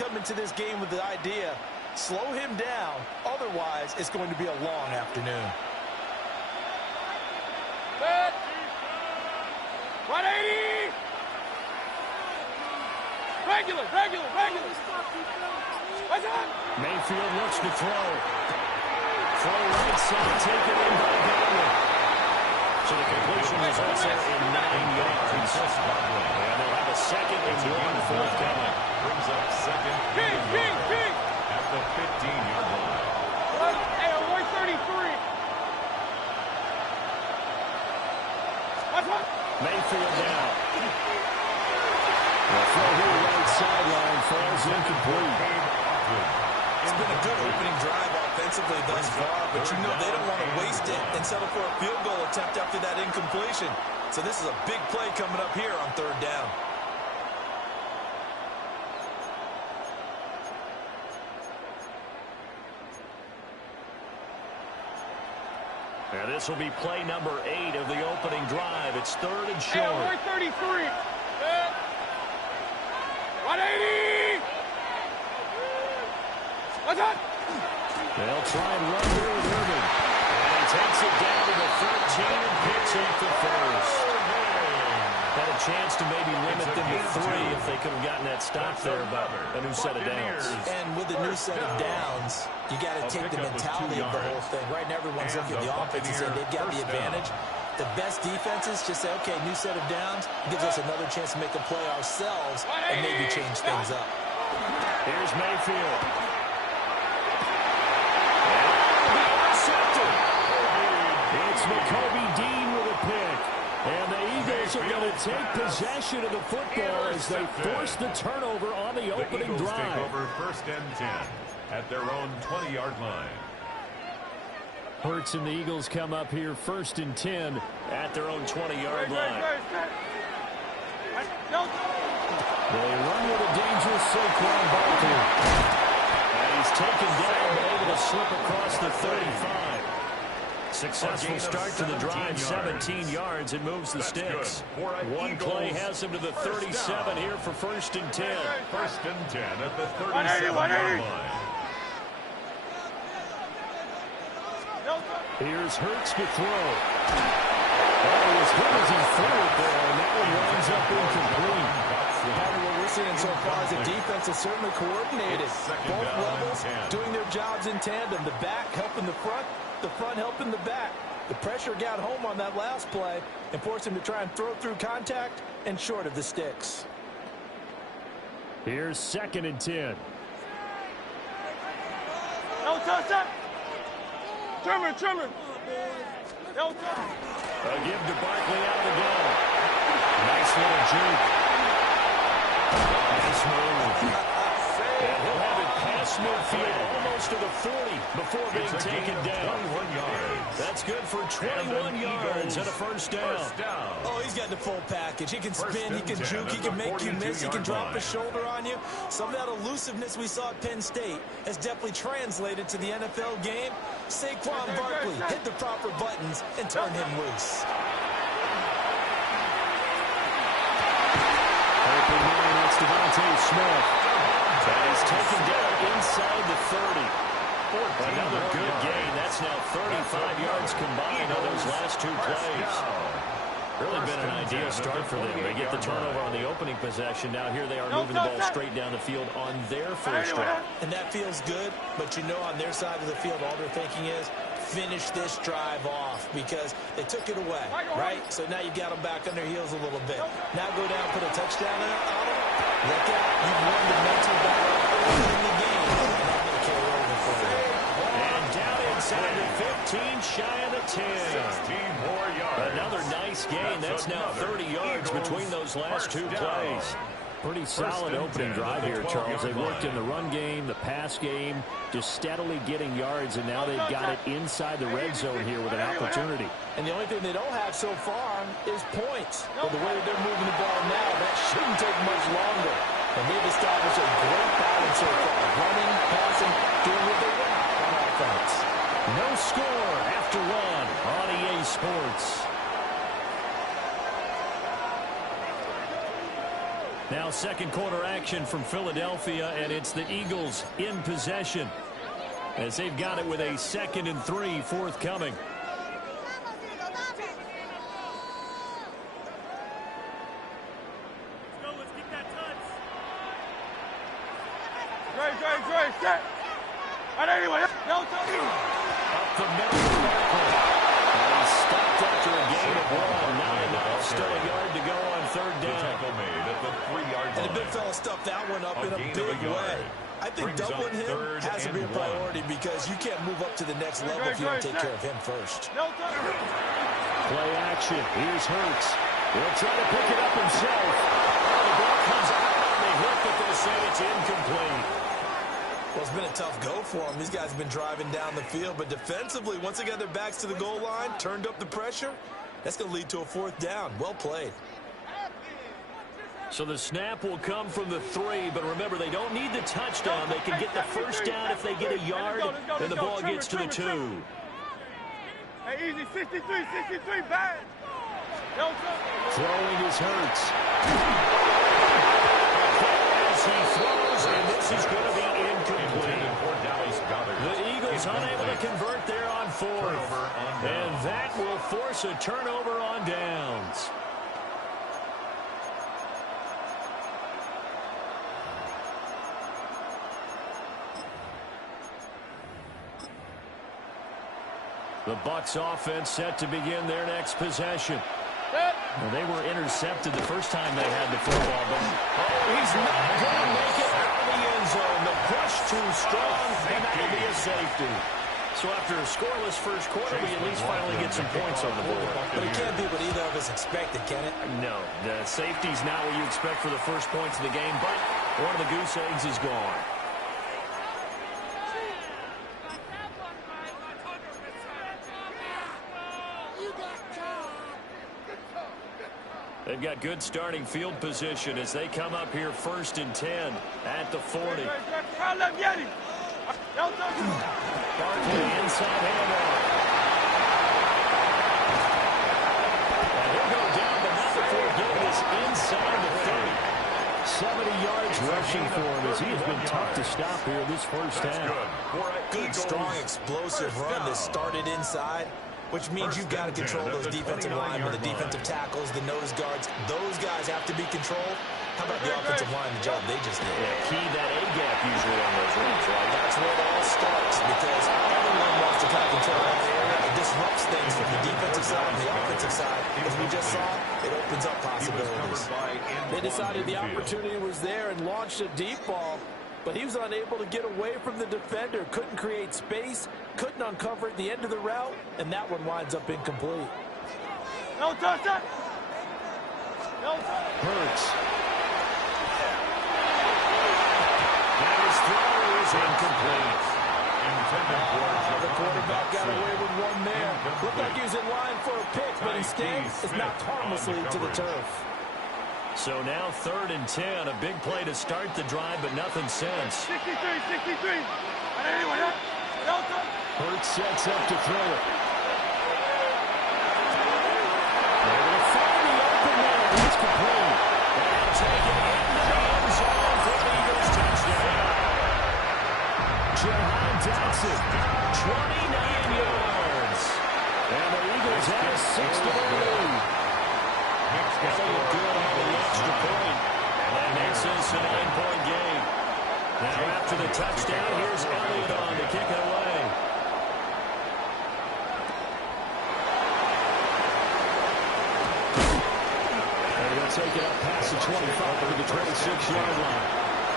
come into this game with the idea, slow him down, otherwise it's going to be a long afternoon. 180! Regular. Mayfield looks to throw. Throw right side, taken in by Godwin. So the completion results there in 9 yards. And they'll have a 2nd and 1 forthcoming. Brings up 2nd at the 15-yard line. Hey, 133. Mayfield now. The throw here right sideline falls incomplete. It's been a good opening drive offensively thus far, but you know they don't want to waste it and settle for a field goal attempt after that incompletion. So this is a big play coming up here on 3rd down. And this will be play number 8 of the opening drive. It's 3rd and short. Hey, 133. 180. They'll try and run here with Irving. And he takes it down to the 13 and picks up the first. Had a chance to maybe limit them to 3 if they could have gotten that stop there, but a new set of downs. And with the new set of downs, you got to take the mentality of the whole thing. Right now, everyone's looking at the offense and saying they've got the advantage. The best defenses just say, okay, new set of downs, gives us another chance to make a play ourselves and maybe change things up. Here's Mayfield. It's McCoby Dean with a pick. And the Eagles are going to take possession of the football as they force the turnover on the opening drive. Take over 1st and 10 at their own 20-yard line. Hurts and the Eagles come up here 1st and 10 at their own 20-yard line. They run with a dangerous Saquon Barkley. And he's taken down, but able to slip across the 35. Successful start to the drive, 17 yards, and moves the sticks. One play has him to the 37 here for 1st and 10. 1st and 10 at the 37-yard line. Here's Hurts to throw. That was hit as he threw it there, and that one winds up incomplete. What we're seeing so far is the defense is certainly coordinated. Both levels doing their jobs in tandem. The back helping the front helping the back. The pressure got home on that last play and forced him to try and throw through contact and short of the sticks. Here's 2nd and 10. No touchdown. Trimmer. No touchdown. A give to Barkley out of the goal. Nice little juke. Nice move. And he'll have it past midfield almost to the 40 before being taken down. 21 yards. That's good for 21 yards and a 1st down. Oh, he's got the full package. He can spin, he can juke, he can make you miss, he can drop his shoulder on you. Some of that elusiveness we saw at Penn State has definitely translated to the NFL game. Saquon Barkley hit the proper buttons and turn him loose. Open man, that's Devontae Smith. That is taken down inside the 30. Another good gain. That's now 35 yards combined on those last 2 plays. Really been an ideal start for them. They get the turnover on the opening possession. Now here they are moving the ball straight down the field on their 1st drive. And that feels good, but you know on their side of the field all they're thinking is finish this drive off because they took it away, right? So now you've got them back on their heels a little bit. Now go down, put a touchdown on them. Look out. You've won the mental battle early in the game. And I'm going to carry over for you. And down inside the 15, shy of the 10. 16 more yards. Another nice gain. That's now 30 yards between those last 2 plays. Pretty solid opening drive here, Charles. They worked in the run game, the pass game, just steadily getting yards, and now they've got it inside the red zone here with an opportunity. And the only thing they don't have so far is points. But the way that they're moving the ball now, that shouldn't take much longer. And they've established a great balance so far. Running, passing, doing what they want on offense. No score after 1 on EA Sports. Now second quarter action from Philadelphia, and it's the Eagles in possession as they've got it with a 2nd and 3 forthcoming. Let's get that touch. Great, set. All right, anyway, no touch. Up the middle of the backcourt. And he stopped after a gain of 1. Not enough. Still a yard to go on 3rd down. Tackle made at the 3-yard line. And the big fella stuffed that one up in a big way. I think doubling him has to be a priority because you can't move up to the next level if you don't take care of him first. No touch. Play action. Here's Hurts. He'll try to pick it up himself. The ball comes out on the hip, but they'll say it's incomplete. Well, it's been a tough go for them. These guys have been driving down the field, but defensively, once they got their backs to the goal line, turned up the pressure, that's going to lead to a 4th down. Well played. So the snap will come from the 3, but remember, they don't need the touchdown. They can get the 1st down if they get a yard, and the ball gets to the 2. Hey, easy, 63, bad. No touch. Throwing is Hurts. As he throws, and this is going to be incomplete. The Eagles unable to convert there on 4th. And that will force a turnover on downs. The Bucs offense set to begin their next possession. Well, they were intercepted the first time they had the football, but he's not going to make it out of the end zone. The push too strong, and that'll be a safety. So after a scoreless first quarter, we at least finally get some points on the board. But it can't be what either of us expected, can it? No, the safety's not what you expect for the first points of the game, but one of the goose eggs is gone. They've got good starting field position as they come up here 1st and 10 at the 40. Barkley inside handoff. And he'll go down, but not before getting us inside the 30. 70 yards rushing for him as he has been tough to stop here this first half. Good, strong, explosive run that started inside, which means you've got to control those defensive linemen, the defensive tackles, the nose guards. Those guys have to be controlled. How about the offensive line, the job they just did? Yeah, key that A-gap usually on those runs, right? That's where it all starts because everyone wants to kind of control that area. It disrupts things from the defensive side and the offensive side. As we just saw, it opens up possibilities. They decided the opportunity was there and launched a deep ball, but he was unable to get away from the defender, couldn't create space, couldn't uncover at the end of the route, and that one winds up incomplete. No touch. No touch. Hurts. Now his throw is incomplete. The quarterback got away with one there. Looked like he was in line for a pick, but instead it's knocked harmlessly to the turf. So now 3rd and 10, a big play to start the drive, but nothing since. 63. And anyway, no touch. Hurts sets up to throw it. They're going to find the open man. It's complete. And taken into the end zone for the Eagles touchdown. Jahan Dotson, 29 yards. And the Eagles have a 6-0 lead. That'll look good on the extra point. And that makes this a 9-point game. Now after the touchdown, here's Elliott on to kick it away. And they'll take it up past the 25 to the 26-yard line.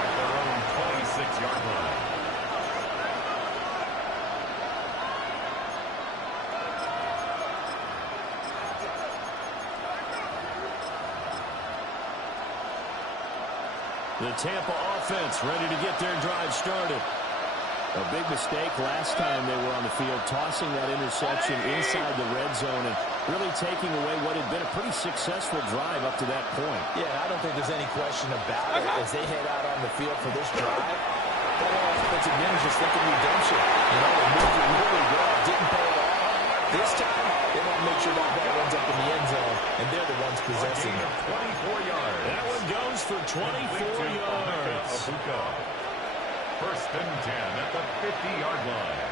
At their own 26-yard line. The Tampa offense ready to get their drive started. A big mistake last time they were on the field, tossing that interception inside the red zone and really taking away what had been a pretty successful drive up to that point. Yeah, I don't think there's any question about it as they head out on the field for this drive. That offensive manager's thinking redemption. You know, they moved it really well, didn't pay it off. This time, They want to make sure that ball ends up in the end zone, and they're the ones possessing it. 24 yards. That one goes for 24 yards. First and 10 at the 50-yard line.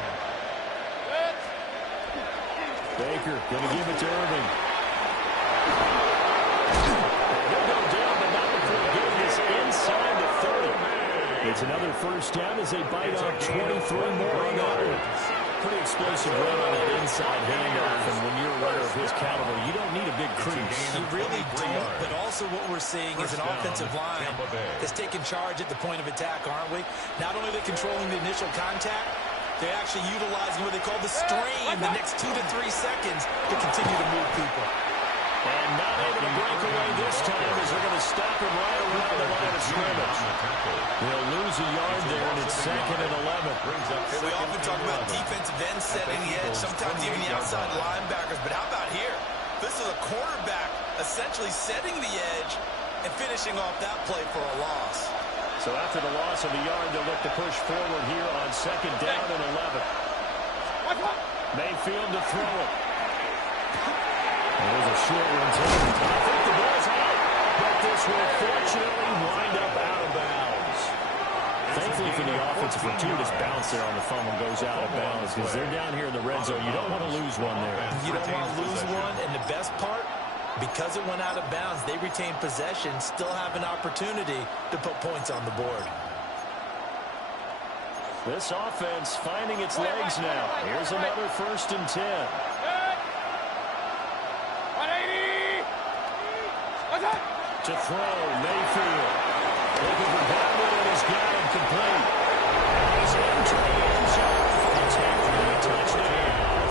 Baker going to give it to Irving. He'll go down, but not before getting this inside the 30. It's another first down as they bite off 23 more on that one. Pretty explosive run on that inside handoff, and when you're a runner of his caliber, you don't need a big crease. You really don't, but also what we're seeing is an offensive line that's taking charge at the point of attack, aren't we? Not only are they controlling the initial contact, they're actually utilizing what they call the strain the next 2 to 3 seconds to continue to move people. And not able to break away this time as they're going to stop him right around the line of scrimmage. They'll lose a yard there, and it's 2nd and 11. We often talk about defensive ends setting the edge, sometimes even the outside linebackers, but how about here? This is a quarterback essentially setting the edge and finishing off that play for a loss. So after the loss of a yard, they'll look to push forward here on 2nd down and 11. Mayfield to throw it. There's a short one taken. I think the ball's out, but this will fortunately wind up out of bounds. Thankfully for the offense, a fortuitous bounce there on the fumble goes out of bounds because they're down here in the red zone. You don't want to lose one there. You don't want to lose one, and the best part, because it went out of bounds, they retain possession, still have an opportunity to put points on the board. This offense finding its legs now. Here's another 1st and 10. To throw, Mayfield. Looking for Godwin, and he's got him complete. He's into the end zone for the 10th touchdown.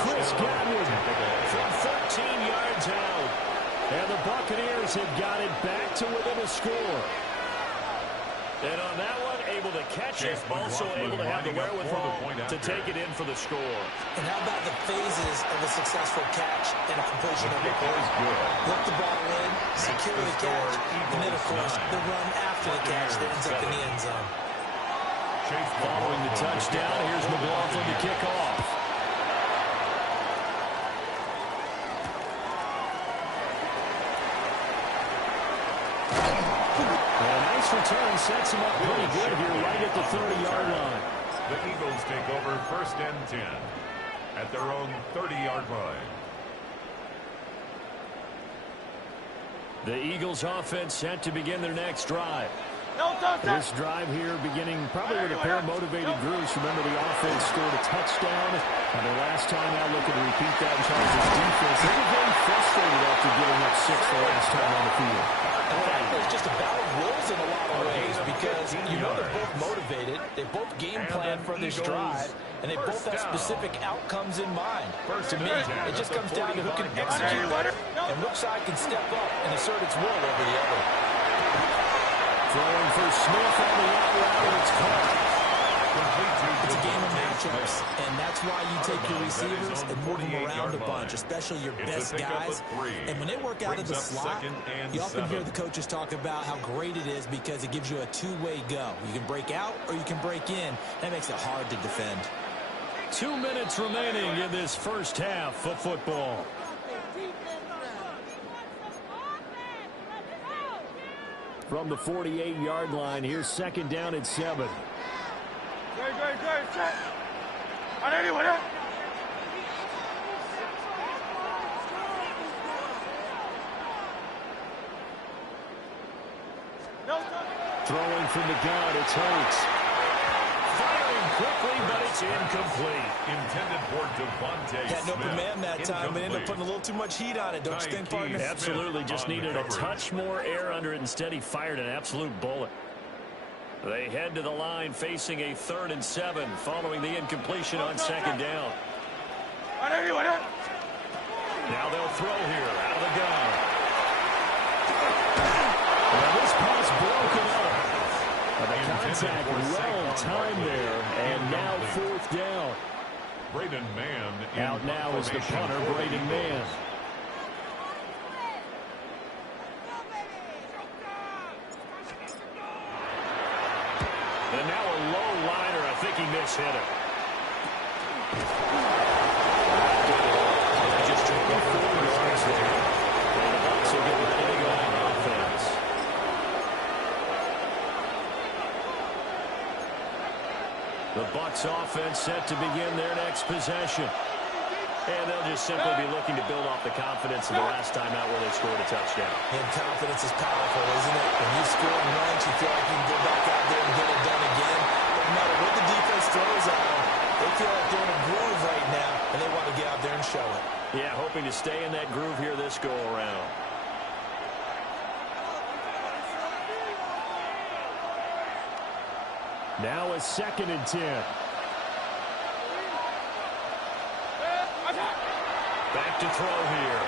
Chris Godwin from 13 yards out. And the Buccaneers have got it back to within a score. And on that one, able to catch it, also able to have the wherewithal to take it in for the score. And how about the phases of a successful catch and a completion of the ball? Look the ball in, secure the catch, and then, of course, the run after the catch that ends up in the end zone. Following the touchdown, here's McLaughlin to kick off. Return sets him up pretty good here right at the 30-yard line. The Eagles take over 1st and 10 at their own 30-yard line. The Eagles offense set to begin their next drive. This drive here beginning probably with a pair of motivated groups. Remember, the offense scored a touchdown. And the last time out, looking to repeat that in Chargers defense. They were very frustrated after giving up 6 the last time on the field. And frankly, it's just a battle of wills in a lot of ways because you know they're both motivated. They both game plan for this drive, and they both have specific outcomes in mind. To me, it just comes down to who can execute better and which side can step up and assert its will over the other. Throwing for Smith on the out route, and it's caught. It's a game of matchups, and that's why you take your receivers and move them around a bunch, especially your best guys. And when they work out of the slot, you often hear the coaches talk about how great it is because it gives you a two-way go. You can break out or you can break in. That makes it hard to defend. 2 minutes remaining in this first half of football. From the 48-yard line, here's 2nd down and 7. Throwing from the gun, it's Hurts. Firing quickly, but it's incomplete. Intended for Devontae Had an open Smith. man that time, but ended up putting a little too much heat on it, don't you think, partner? Absolutely, just needed a touch more air under it. Instead, he fired an absolute bullet. They head to the line facing a 3rd and 7 following the incompletion on 2nd down. Now they'll throw here out of the gun. Well, this pass broken up. The contact well timed there, and now 4th down. Braden Mann Out now is the punter, Braden Mann. And now a low liner. I think he mishit it. yards there. And the Bucs will get ready to go on offense. The Bucs offense set to begin their next possession. And they'll just simply be looking to build off the confidence of the last time out where they scored a touchdown. And confidence is powerful, isn't it? When you score once, you feel like you can go back out there and get it done again. No matter what the defense throws at them, they feel like they're in a groove right now, and they want to get out there and show it. Yeah, hoping to stay in that groove here this go-around. Now a 2nd and 10. Back to throw here.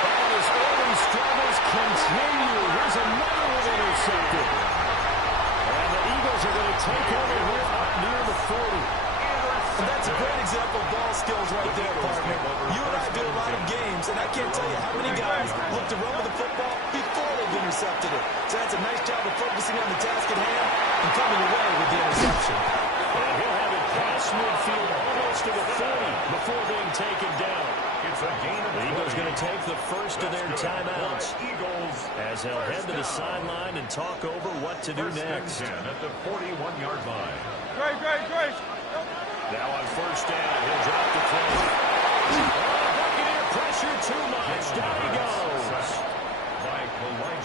And his early struggles continue. Here's another one intercepted. And the Eagles are going to take over here up near the 40. And that's a great example of ball skills right there, partner. You and I do a lot of games, and I can't tell you how many guys look to run with the football before they've intercepted it. So that's a nice job of focusing on the task at hand and coming away with the interception. And he'll have it past midfield almost to the 40 before being taken down. It's a gain of The Eagles going to take the first of their timeouts as they'll head to the sideline and talk over what to do next. At the 41-yard line. Grace. Now on first down, he'll drop the throw. Buccaneer pressure too much. Down he goes.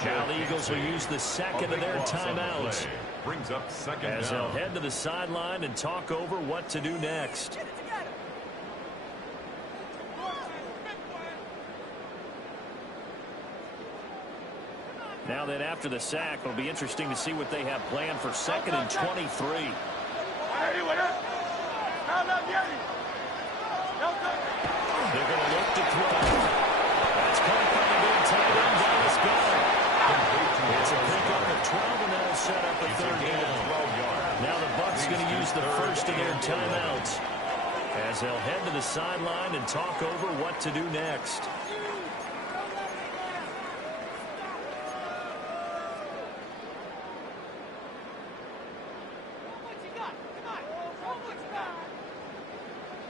Now the Eagles will use the second of their timeouts Brings up second as down. they'll head to the sideline and talk over what to do next. Now then, after the sack, it'll be interesting to see what they have planned for 2nd and 23. They're going to look to throw. That's caught by the big tight end, Dallas Goddard. It's a pickup of 12, and that'll set up a 3rd down. Now the Bucs going to use the first of their timeouts as they'll head to the sideline and talk over what to do next.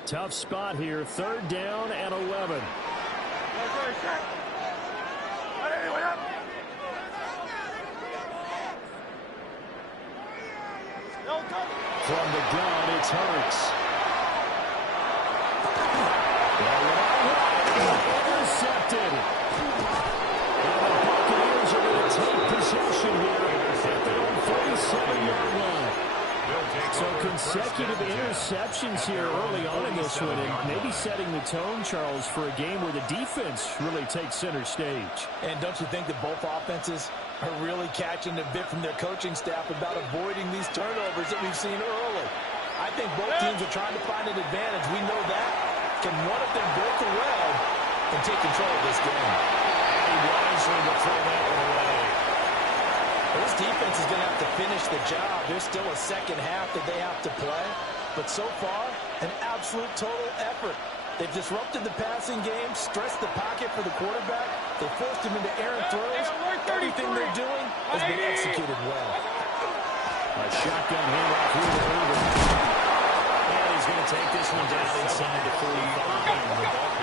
Tough spot here. 3rd down and 11. From the gun, it's Hurts. Intercepted. And the Buccaneers are going to take possession here at their own 47-yard line. So consecutive interceptions here early on in this one, and maybe setting the tone, Charles, for a game where the defense really takes center stage. And don't you think that both offenses are really catching a bit from their coaching staff about avoiding these turnovers that we've seen early? I think both teams are trying to find an advantage. We know that. Can one of them break away and take control of this game? He wisely to throw that one away. This defense is going to have to finish the job. There's still a second half that they have to play. But so far, an absolute total effort. They've disrupted the passing game, stressed the pocket for the quarterback. They forced him into errant throws. Everything they're doing has been executed well. A shotgun handoff here to Irvin. And he's going to take this one down inside the 45.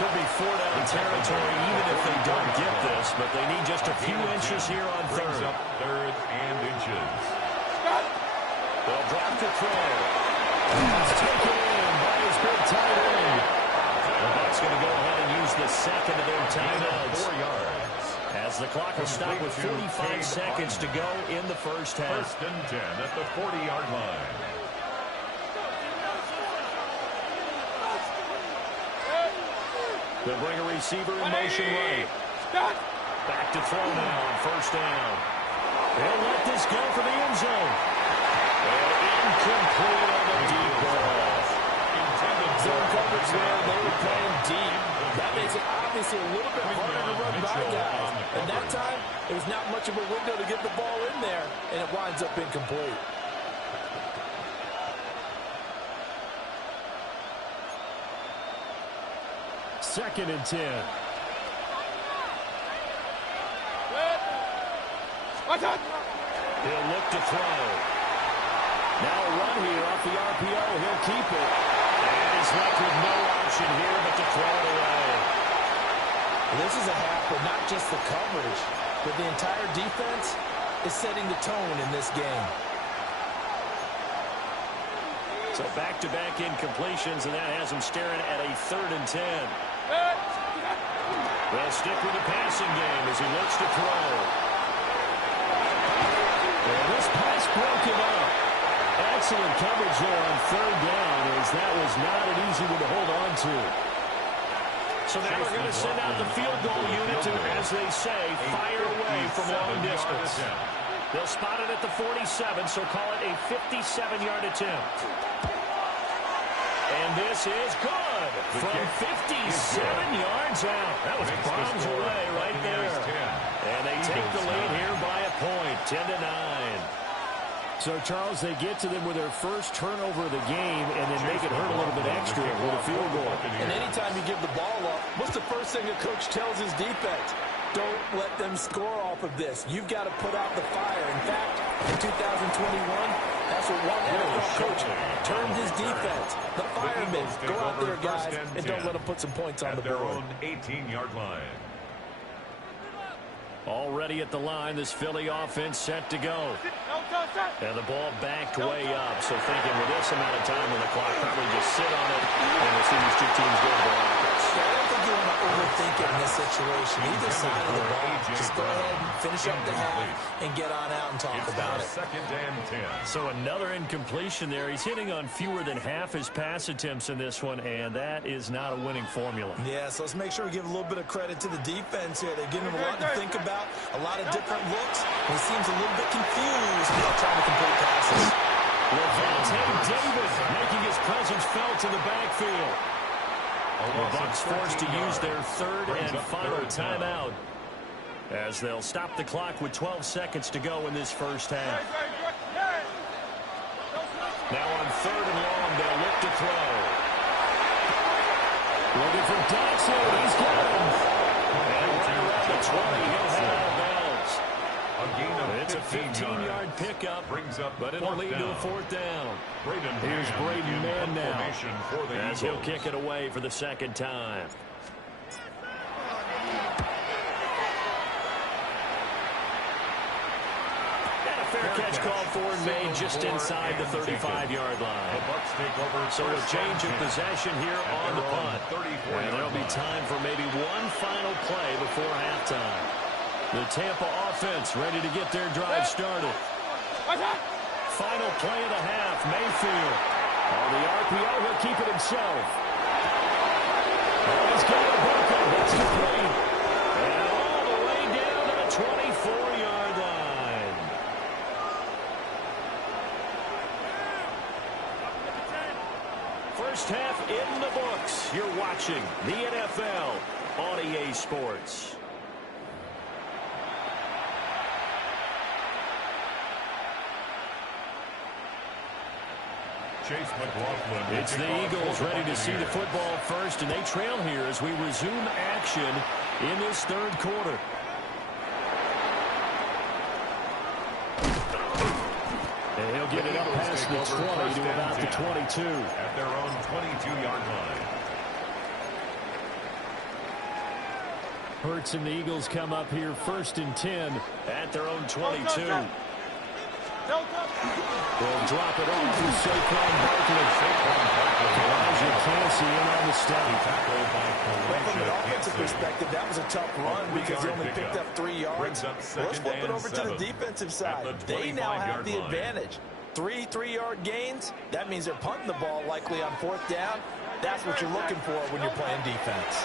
Could be 4-down territory even if they don't get this, but they need just a few inches here on 3rd. Up 3rd and inches. They'll drop to throw. It's taken in by his big tight end. The Bucs going to go ahead and use the second of their timeouts 4 yards. as the clock will stop with 45 seconds to go in the first half. 1st and 10 at the 40-yard line. They'll bring a receiver in motion right. Back to throw now on 1st down. They'll let this go for the end zone. And incomplete on the deep ball. Intended zone coverage there. They were playing deep. That makes it obviously a little bit harder to run by guys. And that time, it was not much of a window to get the ball in there, and it winds up incomplete. Second and 10. He'll look to throw. Now a run here off the RPO. He'll keep it. And is left with no option here but to throw it away. This is a half where not just the coverage, but the entire defense is setting the tone in this game. So back-to-back incompletions, and that has them staring at a 3rd and 10. They'll stick with the passing game as he looks to throw. And this pass broken up. Excellent coverage there on 3rd down, as that was not an easy one to hold on to. So now they're going to send out the field goal unit to, as they say, fire away from long distance. They'll spot it at the 47, so call it a 57-yard attempt. And this is good from 57 yards out. That was bombs away right there. And they take the lead here by a point, 10-9. So, Charles, they get to them with their first turnover of the game and then make it hurt a little bit extra with a field goal. And anytime you give the ball up, what's the first thing a coach tells his defense? Don't let them score off of this. You've got to put out the fire. In fact, in 2021, that's what one NFL coach termed his defense. The firemen. Go out there, guys, and don't let them put some points on the board. At their own 18-yard line. Already at the line, this Philly offense set to go. And the ball backed way up. So thinking with this amount of time on the clock, probably just sit on it and we'll see these two teams go to the offense. I don't think you want to overthink it in this situation. Either side of the ball, just go ahead and finish up the half and get on out and talk about it. 2nd and 10. So another incompletion there. He's hitting on fewer than half his pass attempts in this one, and that is not a winning formula. Yeah, so let's make sure we give a little bit of credit to the defense here. They're giving him a lot to think about, a lot of different looks. He seems a little bit confused about trying to complete passes. Levante David making his presence felt in the backfield. The Bucs forced to use their 3rd and final timeout as they'll stop the clock with 12 seconds to go in this first half. Now on 3rd and long, they'll look to throw. Looking for Dodson. He's got him. And right around the 20, he'll head out of bounds. A gain of It's a 15-yard pickup, brings up but it'll lead to a 4th down. Here's Braden Mann now. As he'll kick it away for the 2nd time. And a fair catch called for and made just inside the 35-yard line. So a change of possession here on the punt. And there'll be time for maybe one final play before halftime. The Tampa offense ready to get their drive started. Final play of the half, Mayfield. On the RPO, he'll keep it himself. He's got a bucket. That's complete. And all the way down to the 24-yard line. First half in the books. You're watching the NFL on EA Sports. It's the Eagles ready to see the football first, and they trail here as we resume action in this 3rd quarter. And he'll get it up past the 20 to about the 22. At their own 22-yard line. Hurts and the Eagles come up here 1st and 10. At their own 22. They'll drop it off to Saquon Barkley. Elijah Cansey in on the stop. Well, from an offensive perspective, that was a tough run because he only picked up 3 yards. Let's flip it over to the defensive side. They now have the advantage. 3 3-yard gains. That means they're punting the ball likely on 4th down. That's what you're looking for when you're playing defense.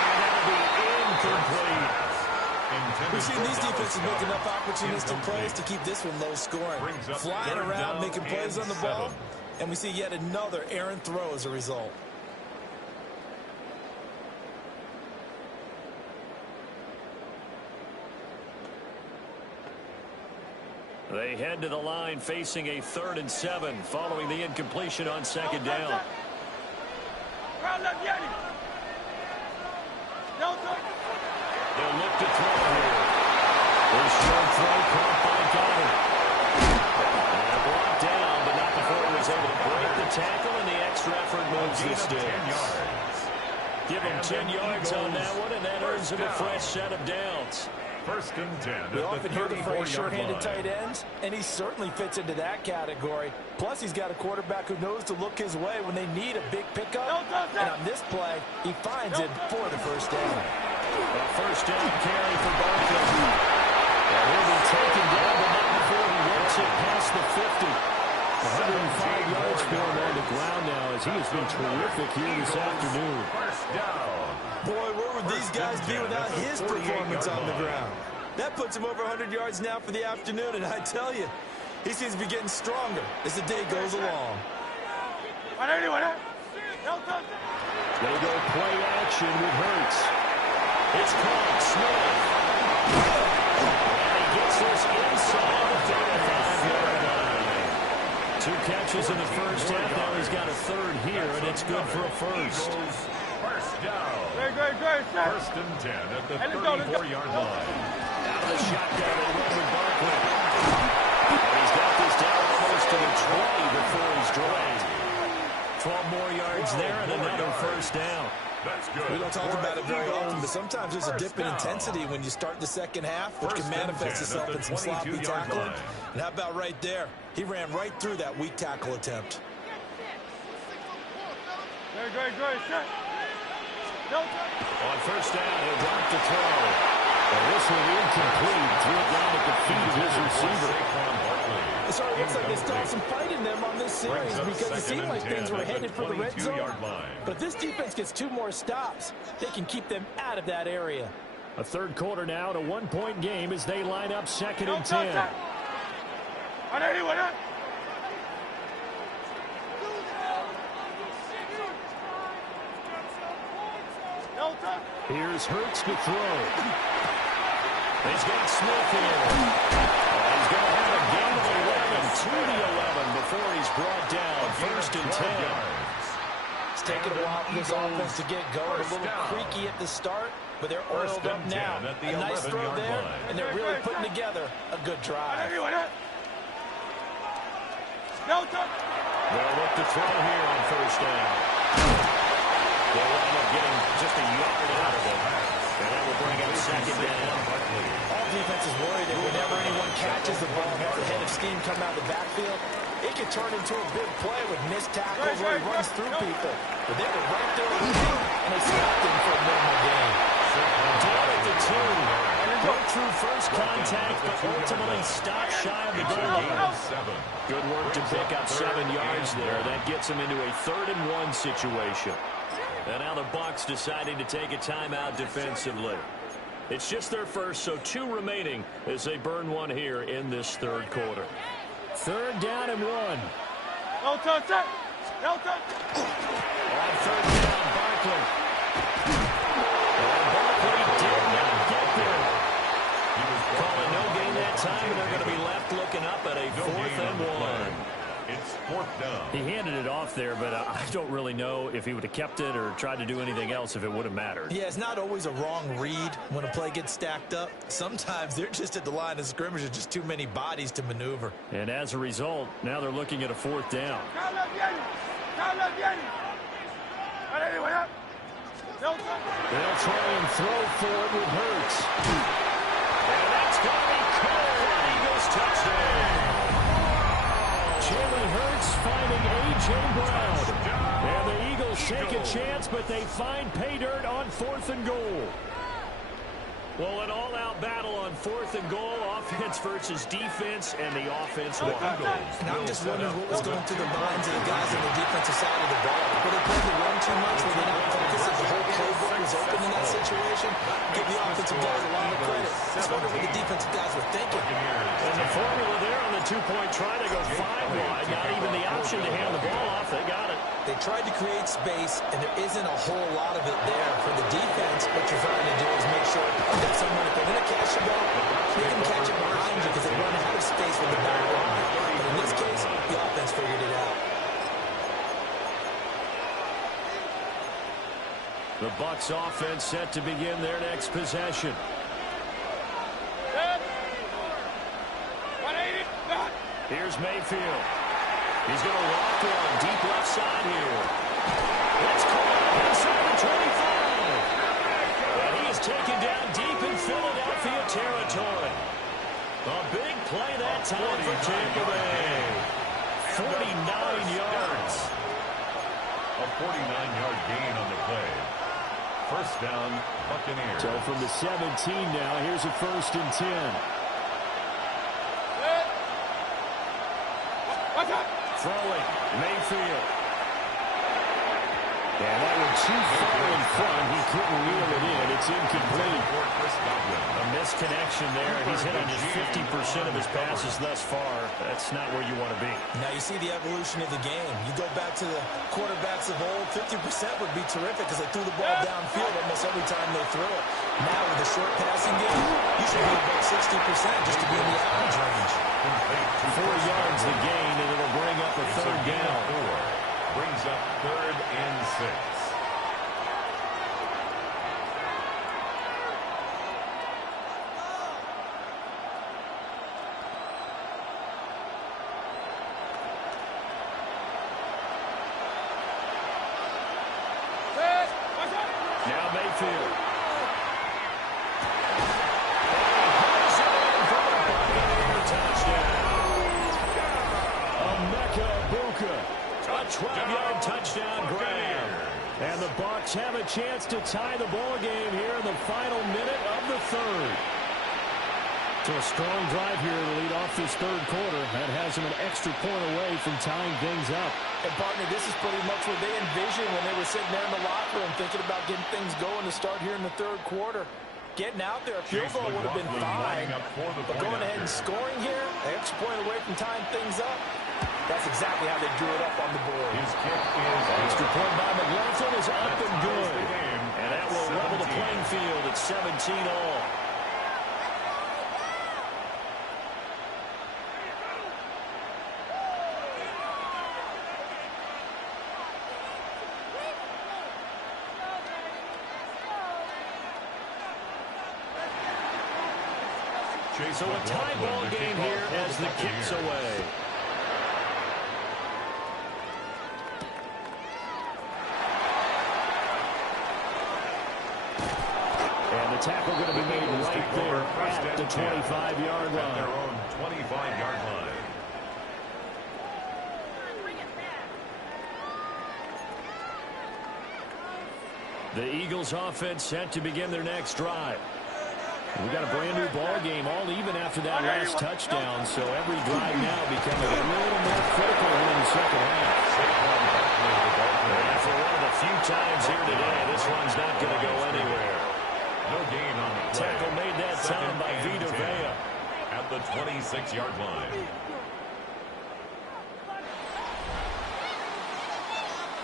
And that'll be incomplete. We've seen these defenses make enough opportunistic plays to keep this one low scoring. Flying around, making plays on the ball, and we see yet another errant throw as a result. They head to the line facing a 3rd and 7 following the incompletion on 2nd down. They'll look to throw here. This short throw caught by Goddard. And brought down, but not before he was able to break the distance. Give him 10 yards on that one, and that earns him a fresh set of downs. First and 10. We often hear the phrase sure-handed tight ends, and he certainly fits into that category. Plus, he's got a quarterback who knows to look his way when they need a big pickup. And on this play, he finds it for the first down. A first down carry for Barkley. And he'll be taken down, but not before he works it past the 50. 105 yards for him on the ground now as he has been terrific here this afternoon. First down. Boy, where would these guys be without his performance on the ground? That puts him over 100 yards now for the afternoon, and I tell you, he seems to be getting stronger as the day goes along. They go play action with Hurts. It's caught. Smith. And he gets this inside the 35-yard line. 2 catches in the first half. Now he's got a third here, and it's good for a first. First down. Great. First and 10 at the 34-yard line. Out of the shotgun, they run with Barkley. And he's got this down close to the 20 before he's dragged. 12 more yards there and another first down. That's good. We don't talk about it very often, but sometimes there's a dip in intensity when you start the second half, which can manifest itself in some sloppy tackling. And how about right there? He ran right through that weak tackle attempt. Great. On first down, he'll drop the throw. And this one incomplete. Threw it down at the feet of his receiver. So it looks like they still have some fight in them on this series because it seemed like things were headed for the red zone. But if this defense gets 2 more stops, they can keep them out of that area. A third quarter now, and a 1-point game as they line up 2nd and 10. Here's Hurts to throw. He's got Smith here. He's going to have a gain of 11 to the 11 before he's brought down. First and 10. It's taken a while for this offense to get going. A little creaky at the start, but they're oiled up now. A nice throw there, and they're really putting together a good drive. They'll look to throw here on first down. They'll end up getting just a yard out of it. And that will bring up second down. All defenses worry that whenever anyone catches the ball and has a head of steam come out of the backfield, it can turn into a big play with missed tackles where he runs through people. But they were right there with him, and they stopped him for a minimal gain. Down at the 2. Broke through first contact, but ultimately stopped shy of the goal line. Good work to pick up 7 yards there. That gets him into a 3rd and 1 situation. And now the Bucs deciding to take a timeout defensively. It's just their first, so 2 remaining as they burn one here in this 3rd quarter. 3rd down and 1. No touch. On 3rd down, Barkley. And Barkley did not get there. Calling no gain that time, and they're going to be left looking up at a 4th and 1. It's 4th down. He handed it off there, but I don't really know if he would have kept it or tried to do anything else if it would have mattered. Yeah, it's not always a wrong read when a play gets stacked up. Sometimes they're just at the line of scrimmage. There's just too many bodies to maneuver. And as a result, now they're looking at a 4th down. They'll try and throw forward with Hurts. And that's going to be caught. Eagles touchdown. Jalen Hurts finding A.J. Brown. And the Eagles take a chance, but they find pay dirt on 4th and goal. Well, an all-out battle on 4th and goal, offense versus defense, and the offense won. And I'm just wondering what was going through the minds of the guys on the defensive side of the ball. Were they playing the run too much? Were they not focused if the whole playbook was open in that situation? Give the offensive guys a lot of credit. Just wonder what the defensive guys were thinking. And the formula there on the 2-point try to go 5 wide. Not even the option to hand the ball off. They got it. They tried to create space, and there isn't a whole lot of it there. For the defense, what you're trying to do is make sure that someone, if they're going to catch the ball, they can catch it behind you because they run out of space with the back line. But in this case, the offense figured it out. The Bucs offense set to begin their next possession. Here's Mayfield. He's going to walk one deep left side here. That's caught inside the 25. And he is taken down deep in Philadelphia territory. A big play that time for Tampa Bay. 49 yards. A 49-yard gain on the play. First down, Buccaneers. So from the 17 now, here's a 1st and 10. Throwing, Mayfield. And that one too far in front. He couldn't reel it in. It's incomplete. A misconnection there. He's hit on just 50% of his passes thus far. That's not where you want to be. Now you see the evolution of the game. You go back to the quarterbacks of old, 50% would be terrific because they threw the ball downfield almost every time they threw it. Now with the short passing game, you should be about 60% just to be in the average range. 4 yards the gain, and it'll bring up a 3rd down. Brings up 3rd and 6. Now Mayfield. A 12-yard touchdown grab. And the Bucs have a chance to tie the ball game here in the final minute of the 3rd. So a strong drive here to lead off this 3rd quarter. That has them an extra point away from tying things up. And, partner, this is pretty much what they envisioned when they were sitting there in the locker room thinking about getting things going to start here in the 3rd quarter. Getting out there, a field goal would have been fine. But going ahead and scoring here, an extra point away from tying things up, that's exactly how they drew it up on the board. His kick is Extra point by McLaughlin is up and good. And that will level the playing field at 17-all. So a tie ball game here as the kick's away. And the tackle going to be made right there at the 25-yard line. At their own 25-yard line. The Eagles offense set to begin their next drive. We got a brand new ball game, all even after that last touchdown. So every drive now becoming a little more critical here in the second half. And for one of the few times here today, this one's not going to go anywhere. No gain on the play. Tackle made that time by Vita Vea. At the 26-yard line.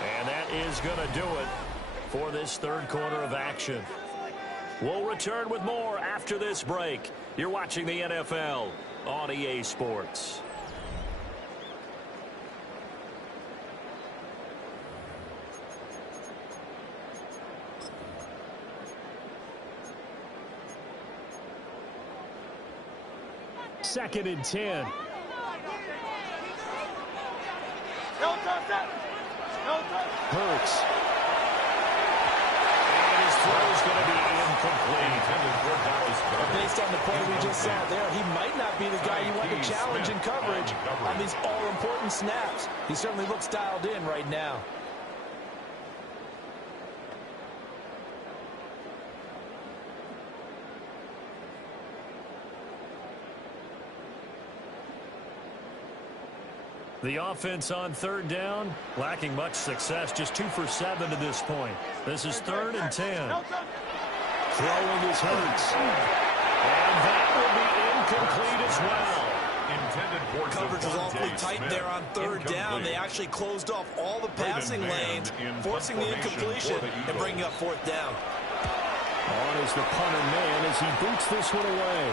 And that is going to do it for this 3rd quarter of action. We'll return with more after this break. You're watching the NFL on EA Sports. Second and 10. Hurts. And his throw is going to be incomplete. Based on the play we just saw there, he might not be the guy you want to challenge in coverage on these all-important snaps. He certainly looks dialed in right now. The offense on 3rd down, lacking much success, just 2 for 7 to this point. This is 3rd and 10. Throwing his Hurts. And that will be incomplete as well. Coverage was awfully tight there on 3rd down. They actually closed off all the passing lanes, forcing the incompletion and bringing up 4th down. On is the punter man as he boots this one away.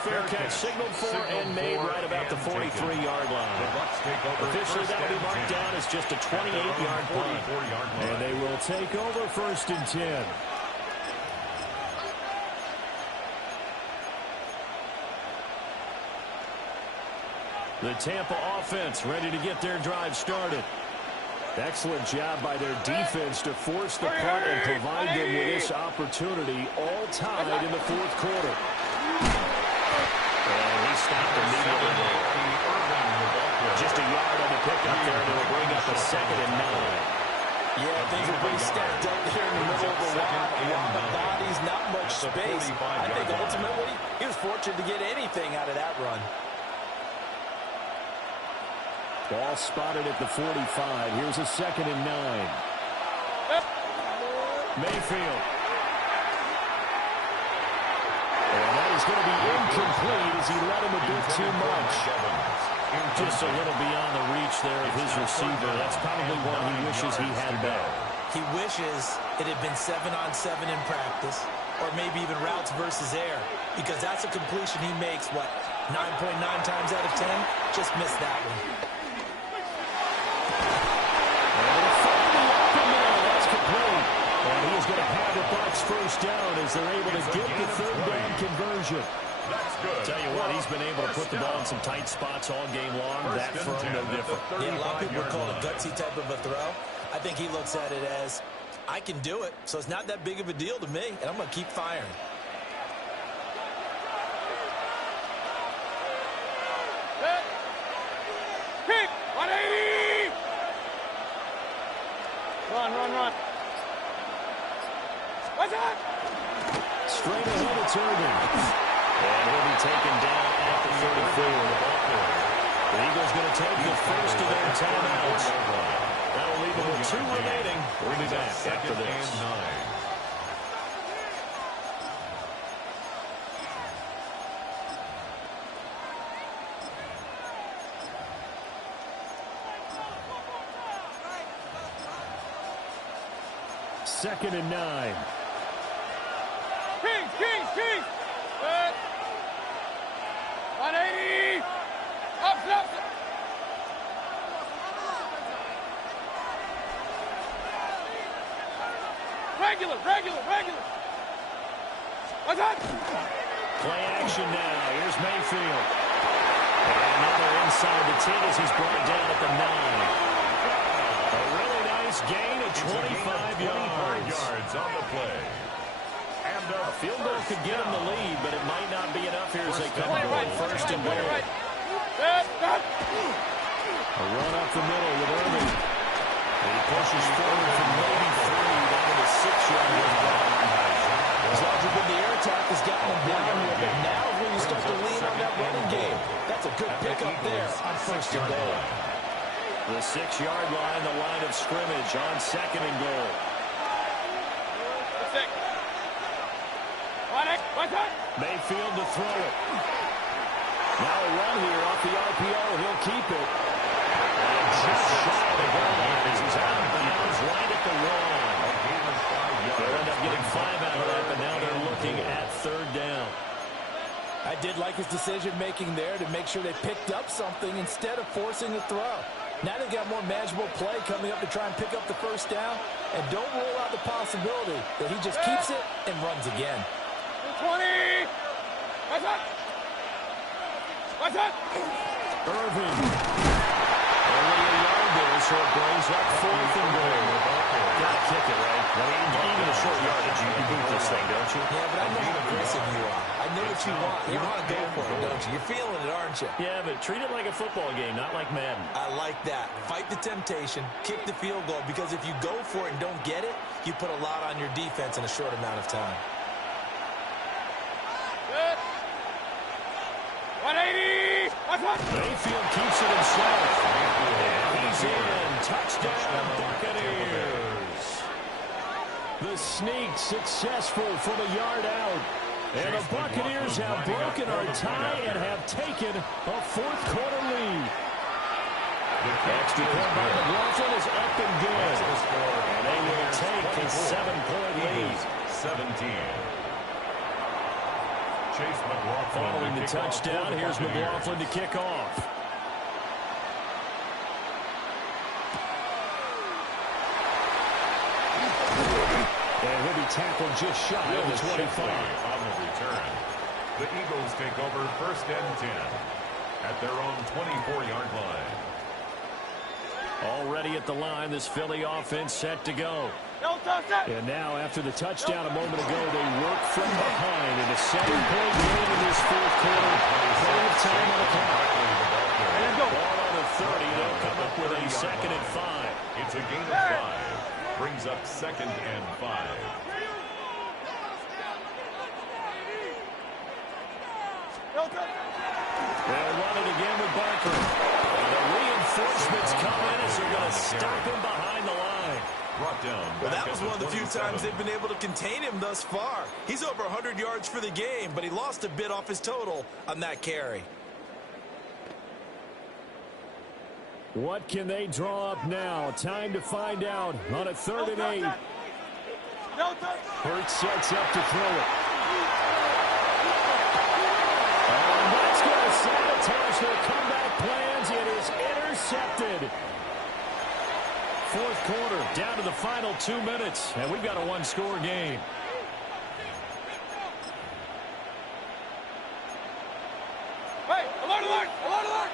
Fair catch signaled for and made right about the 43-yard line. Officially, that will be marked down as just a 28-yard punt. And they will take over 1st and 10. The Tampa offense ready to get their drive started. Excellent job by their defense to force the punt and provide them with this opportunity, all tied in the fourth quarter. And he stopped immediately. Just a yard on the pickup there, and it'll bring up a 2nd and 9. Yeah, things are pretty stacked up there in the middle of the lot. A lot of bodies, not much space. I think ultimately he was fortunate to get anything out of that run. Ball spotted at the 45. Here's a 2nd and 9. Mayfield. And that is going to be incomplete as he let him a bit too much. Just a little beyond the reach there of his receiver. That's probably one he wishes he had back. He wishes it had been 7-on-7 in practice, or maybe even routes versus air, because that's a completion he makes, 9.9 times out of 10? Just missed that one. And he is going to have the Bucs first down as they're able to get the 3rd down conversion. That's good. Tell you what, he's been able to put the ball in some tight spots all game long. That throw, no different. Yeah, a lot of people would call it a gutsy type of a throw. I think he looks at it as, I can do it, so it's not that big of a deal to me, and I'm going to keep firing. Kick! 180! Run. What's that? Straight ahead, it's Irving. And he'll be taken down at the 34. The Eagles going to take the first of their timeouts. That'll leave them with 2 remaining. We'll be back after this. 2nd and 9. Kings! 180! Up! Regular! What's that? Play action now. Here's Mayfield. And another inside the 10 as he's brought down at the 9. A really nice gain of 25 yards on the play. And a field goal could get him the lead, but it might not be enough here as they come up with 1st and goal. A run up the middle with Irving. And he pushes forward from maybe 3 down to the 6-yard line. As long as the air attack has gotten him down here, but now is when you start to lean on that running game. That's a good pickup there on 1st and goal. The 6-yard line, the line of scrimmage on 2nd and goal. Mayfield to throw it. Now a run here off the RPO. He'll keep it. And just shy of the goal line as he's out of bounds right at the 1. They'll end up getting 5 out of that, but now they're looking at 3rd down. I did like his decision-making there to make sure they picked up something instead of forcing a throw. Now they've got more manageable play coming up to try and pick up the 1st down, and don't rule out the possibility that he just keeps it and runs again. 20! What's that? Irving. Only a yard there, so it brings up 4th and goal. Got to kick it, right? I mean, even a short yardage, you boot this thing, don't you? Yeah, but I know how aggressive you are. I know what you want. You want to go for it, don't you? You're feeling it, aren't you? Yeah, but treat it like a football game, not like Madden. I like that. Fight the temptation, kick the field goal, because if you go for it and don't get it, you put a lot on your defense in a short amount of time. 180! Mayfield keeps it himself. And he's in. Touchdown, Buccaneers. The sneak successful from a yard out. And the Buccaneers have broken our tie and have taken a 4th quarter lead. Extra point by McLaughlin is up and good. And they will take a 7-point lead. 17. Following the touchdown, here's McLaughlin to kick off. And he'll be tackled just shy of the 25. On the return, the Eagles take over 1st and 10 at their own 24-yard line. Already at the line, this Philly offense set to go. And now, after the touchdown a moment ago, they work from behind in a 7-point game in this fourth quarter. Plenty of time on the clock. Ball on the 30. They'll come up with a 2nd and 5. It's a gain of 5. Brings up 2nd and 5. They'll run it again with Barker. And the reinforcements come in as they're going to stop him behind the line. Brought down. Well, that was one of the few times they've been able to contain him thus far. He's over 100 yards for the game, but he lost a bit off his total on that carry. What can they draw up now? Time to find out on a 3rd and 8. Hurts sets up to throw it. And that's going to sabotage their comeback plans. It is intercepted. Fourth quarter, down to the final 2 minutes, and we've got a 1-score game. Hey, alert, alert, alert, alert!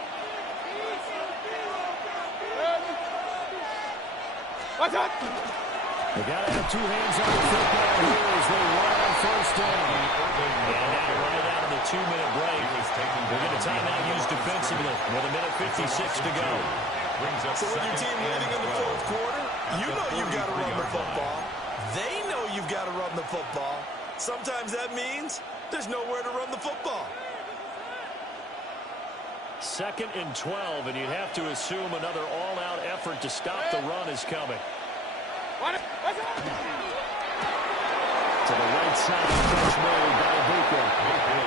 Watch out! They got to have 2 hands on the football here as they run on 1st down. And now right out of the 2-minute break, we're going to timeout used defensively with 1:56 to go. So with your team leading in the fourth quarter, you know you've got to run the football. They know you've got to run the football. Sometimes that means there's nowhere to run the football. 2nd and 12, and you'd have to assume another all-out effort to stop the run is coming. To the right side, catch made by Buka.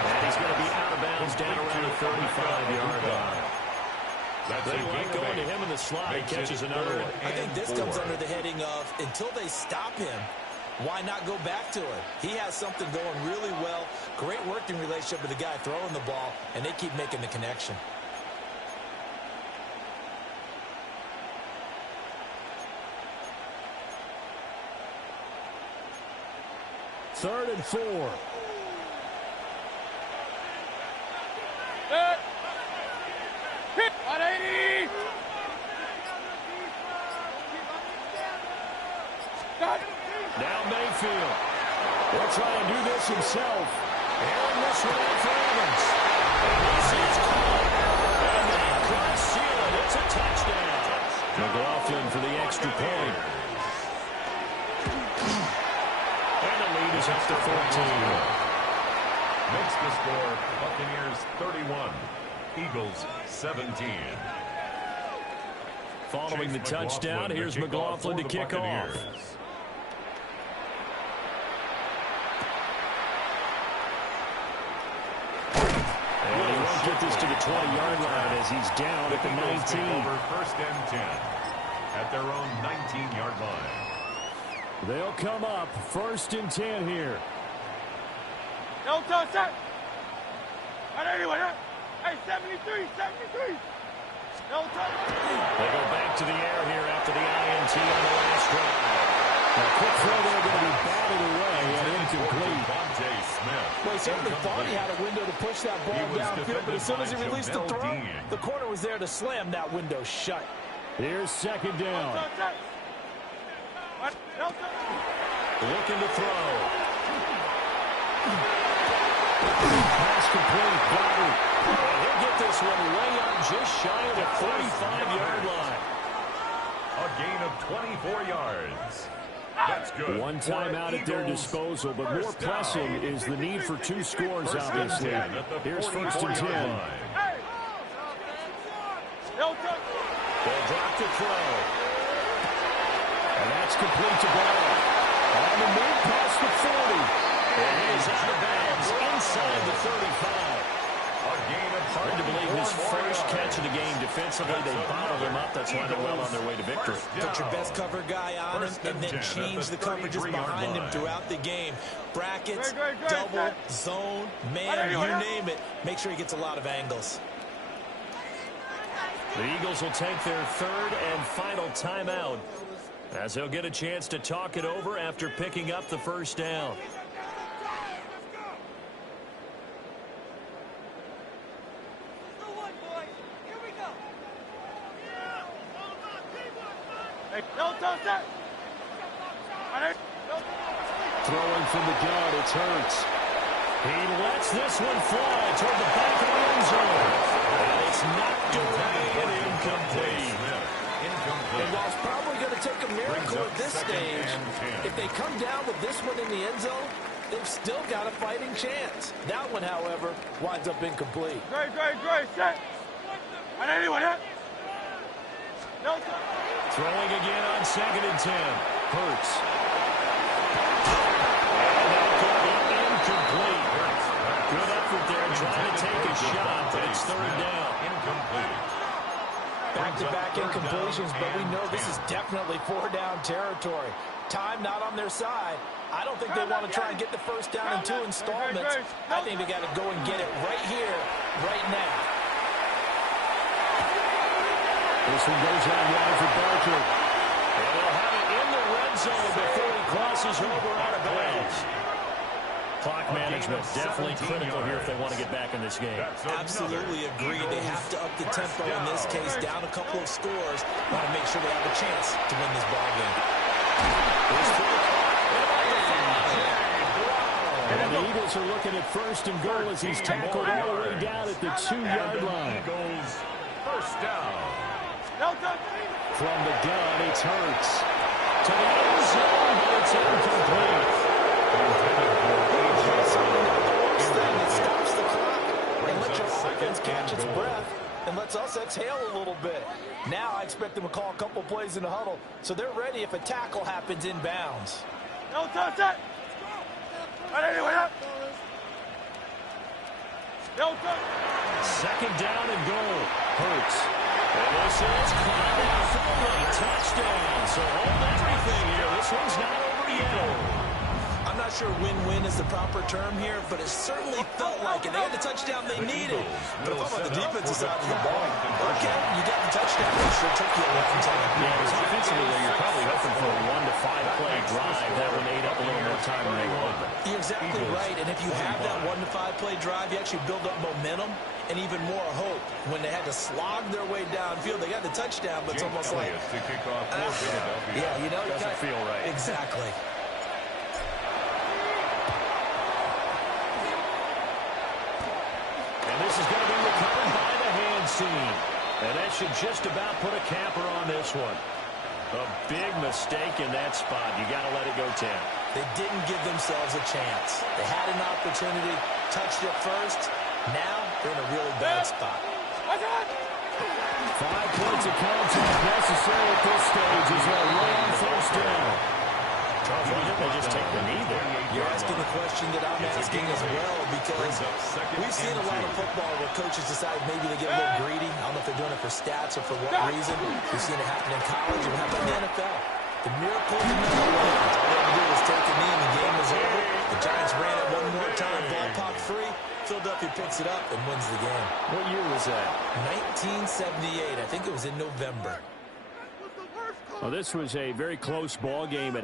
And he's going to be out of bounds down around the 35-yard line. They like going to him in the slot. He catches another one. I think this comes under the heading of, until they stop him, why not go back to it? He has something going really well. Great working relationship with the guy throwing the ball, and they keep making the connection. Third and 4. 180! Now Mayfield will try and do this himself. And this one out for Evans. And this is caught. And they cross seal it. It's a touchdown. McLaughlin for the extra point. And the lead is up to 14. Makes the score Buccaneers 31, Eagles 17. Following the touchdown, here's McLaughlin to kick off. And he won't get this to the 20-yard line as he's down at the 19. Over 1st and 10 at their own 19-yard line. They'll come up 1st and 10 here. No touch that. Anyway, hey, 73, 73. No touch. They go back to the air here after the INT on the last drive. A quick throw there going to be batted away and incomplete. Well, he certainly thought he had a window to push that ball downfield, but as soon as he released the throw, the corner was there to slam that window shut. Here's 2nd down. Looking to throw. Pass complete. Goddard. He'll get this one way up just shy of the 45-yard line. A gain of 24 yards. That's good. One timeout at their disposal, but more pressing is the need for 2 scores, obviously. Here's 1st and 10. No touch. They'll drop the throw. And that's complete to Brown. On the move past the 40. And he is out of bounds inside the 35. Hard to believe his first catch of the game defensively. They bottled him up. That's why they're well on their way to victory. Put your best cover guy on him and then change the coverages behind him throughout the game. Brackets, double, zone, man, you name it. Make sure he gets a lot of angles. The Eagles will take their 3rd and final timeout as they'll get a chance to talk it over after picking up the 1st down. Throwing from the gun, it's Hurts. He lets this one fly toward the back of the end zone. And it's knocked away and incomplete. And while it's probably going to take a miracle at this stage, if they come down with this one in the end zone, they've still got a fighting chance. That one, however, winds up incomplete. Great, set. And anyone hit? Throwing again on 2nd and 10. Hurts. Incomplete. Good effort there trying to take a shot, but it's 3rd down. Incomplete. Back-to-back incompletions, but we know this is definitely 4-down territory. Time not on their side. I don't think they want to try and get the first down in 2 installments. I think they got to go and get it right here, right now. This one goes on wide for Barker. And they'll have it in the red zone before he crosses over out of bounds. Clock management definitely critical here if they want to get back in this game. Absolutely agreed. They have to up the tempo in this case, down a couple of scores. Want to make sure they have a chance to win this ball game. And the Eagles are looking at 1st and goal as he's tackled all the way down at the 2-yard line. Eagles, first down. From the gun, it's Hurts. To the end zone, but it's incomplete. That stops the clock and lets your offense catch its breath and lets us exhale a little bit. Now I expect them to call a couple plays in the huddle so they're ready if a tackle happens inbounds. Second down and goal. Hurts. And this is caught out for a touchdown. So hold everything here. This one's not over yet. I'm not sure win-win is the proper term here, but it certainly felt like it. They had the touchdown they needed. But if I'm on the defensive side of the ball, okay, you got the touchdown. It sure took you a long time. Yeah, because offensively there, you're probably hoping for a 1 to 5 play drive that would aid up a little more time than they were hoping. You're exactly right, and if you have that 1 to 5 play drive, you actually build up momentum and even more hope. When they had to slog their way downfield, they got the touchdown, but it's almost like, yeah, you know, doesn't feel right. Exactly. This is going to be recovered by the hands team. And that should just about put a capper on this one. A big mistake in that spot. You got to let it go 10. They didn't give themselves a chance. They had an opportunity, touched it first. Now they're in a really bad spot. 5 points of contact necessary at this stage as they're right on 1st down. Why didn't they just take the knee there? You're asking the question that I'm asking as well, because we've seen a lot of football where coaches decide maybe they get a little greedy. I don't know if they're doing it for stats or for what reason. We've seen it happen in college and happen in the NFL. The miracle did not land. All they had to do was take a knee and the game was over. The Giants ran it one more time, ball popped free. Philadelphia picks it up and wins the game. What year was that? 1978. I think it was in November. Well, this was a very close ball game at